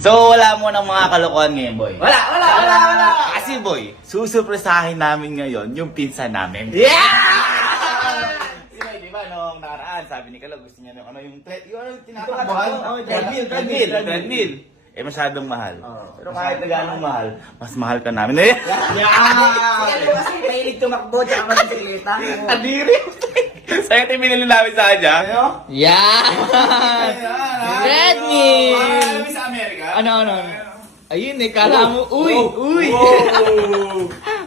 So, wala mo ng mga kalokohan ngayon, boy. Wala. Kasi, boy, susurpresahin namin ngayon yung pinsan namin. Yeah! Si Boy, di ba, nung nakaraan, sabi ni Kalo, gusto niya yung yung Treadmill. treadmill. Eh, masyadong mahal. Oo. Pero kahit na gano'ng mahal, mas mahal ka namin. Eh, Yan po kasi mahilig tumakbo tsaka mag-bisikleta. kadiri. Sa'yo ito yung binili namin sa kanya. Yeah! Treadmill! Alam mo sa Amerika? Ano? Ayun eh, kala mo, uy! Uy!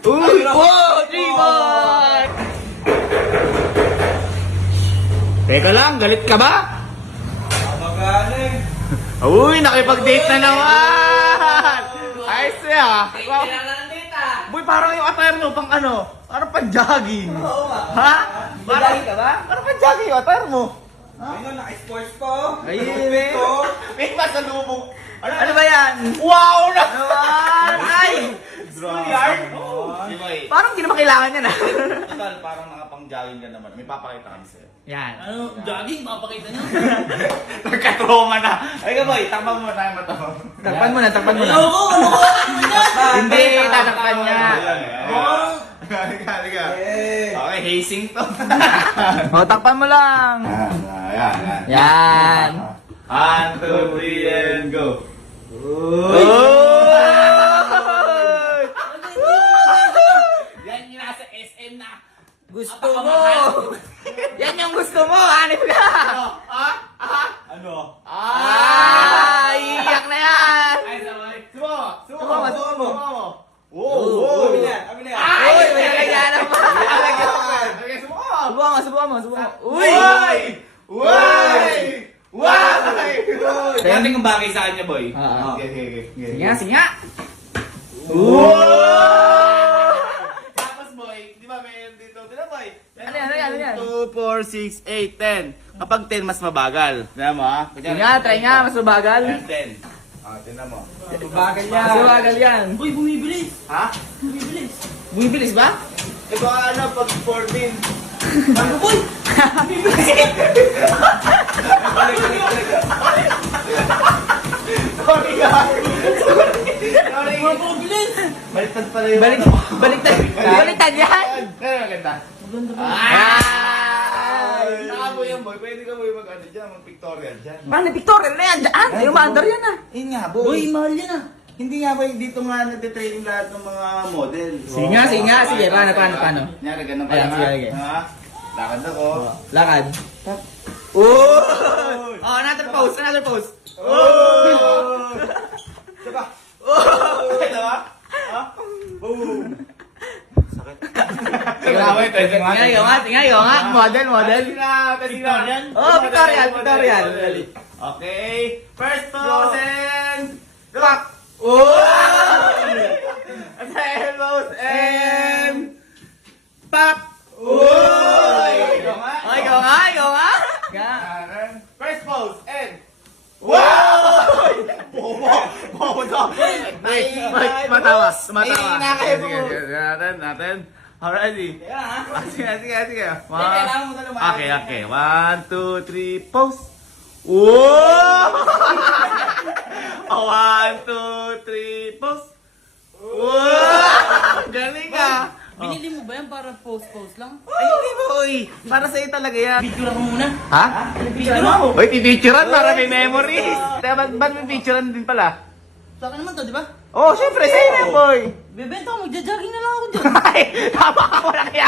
Wow! 3 boy! Teka lang, galit ka ba? Magaling. Uy, nakipag-date na naman! Ayos ya! Boy, parang yung attire mo, pang ano? Parang pang-jogging. Oo nga. Ha? Nagdali ka ba? Parang pang-jogging yung attire mo. Ayun, naka-sports ko. Ayun eh. May masalubong. Ano ba yan? Wow na! Naman! Ay! Schoolyard? Si Boy. Parang hindi naman kailangan yan ah. Total, parang nakapang-jogging ka naman. May papakita kami sa'yo. Yan. Ano, jogging, mapakita niyo? Nagka-trauma na. Ay ka, Boy, takpan mo tayo mata mo. Takpan mo na. Ayoko, ano ko? Hindi, tatakpan niya. Halika. Okay, hazing to. O, takpan mo lang. Ayan. Yan. 1, 2, 3, and go. Yan yung nasa SM na. Gusto mo. Yan yung gusto mo. Hanip ka. Ano? Iyak na yan. Ay, sabay. Sumo! Sumo. Wow! Amin na yan. Uy, may nalagyan pa. Okay, sumo! Subukan mo. Uy. Uy! Tingnan natin kung bagay sa kanya, boy. Oo. Okay. Sige nga. Tapos, boy, di ba may dito? Tignan, boy. Ano yan? 2, 4, 6, 8, 10. Kapag 10, mas mabagal. Tignan mo, ha? Sige nga, try nga. Mas mabagal. Ayan, 10. Tignan mo. Bagal yan. Mas mabagal yan. Uy, bumibilis. Ha? Bumibilis. Bumibilis ba? Eh, baka ano, pag 14. Ano, boy? Sorry, guys. Sorry. Bumibilis. Baliktad pala yung Baliktad yan. Kaya maganda. Maganda ba? Ay! Nakaboy yan, boy. Pwede ka, boy, mag-ano dyan, mag-pictorial dyan. Paano Victoria na yan? Daan. Ay, umaandar yan ah. Yun nga, Boy, mahal yan ah. Hindi nga, boy, dito nga nagtitraining lahat ng mga model. Sige nga. Sige, paano? Nyari, ganun pa Ayan, lang, sige, ha? sige. Ha? Lakad ako. Lakad. Oh, another pose. Diba? Diba? Ha? Boom! Sakit. Grabe, pwede nga. Tingnan nga. Model. Victorian? Oh, Victorian. Okay. First pose and... Lock! Second pose and... Pop! Ikaw nga. First pose and... Wow! Bobo to! Matawa. Natin. Alrighty. Sige. Kailangan mo na lumayan. Okay. 1, 2, 3, pose. Wow! 1, 2, 3, pose. Wow! Galing ka! Binili mo ba yan para post-post lang? Ay, hindi boy! Para sa'yo talaga yan. Picture ako muna. Ha? Picture ako. Uy, pipicturean para may memories. Ba't may picturean din pala? Sa akin naman to, di ba? Oh, syempre, sa'yo na boy! Bebenta ako, magja-jogging na lang ako dyan. Ay, tama ka, walang kaya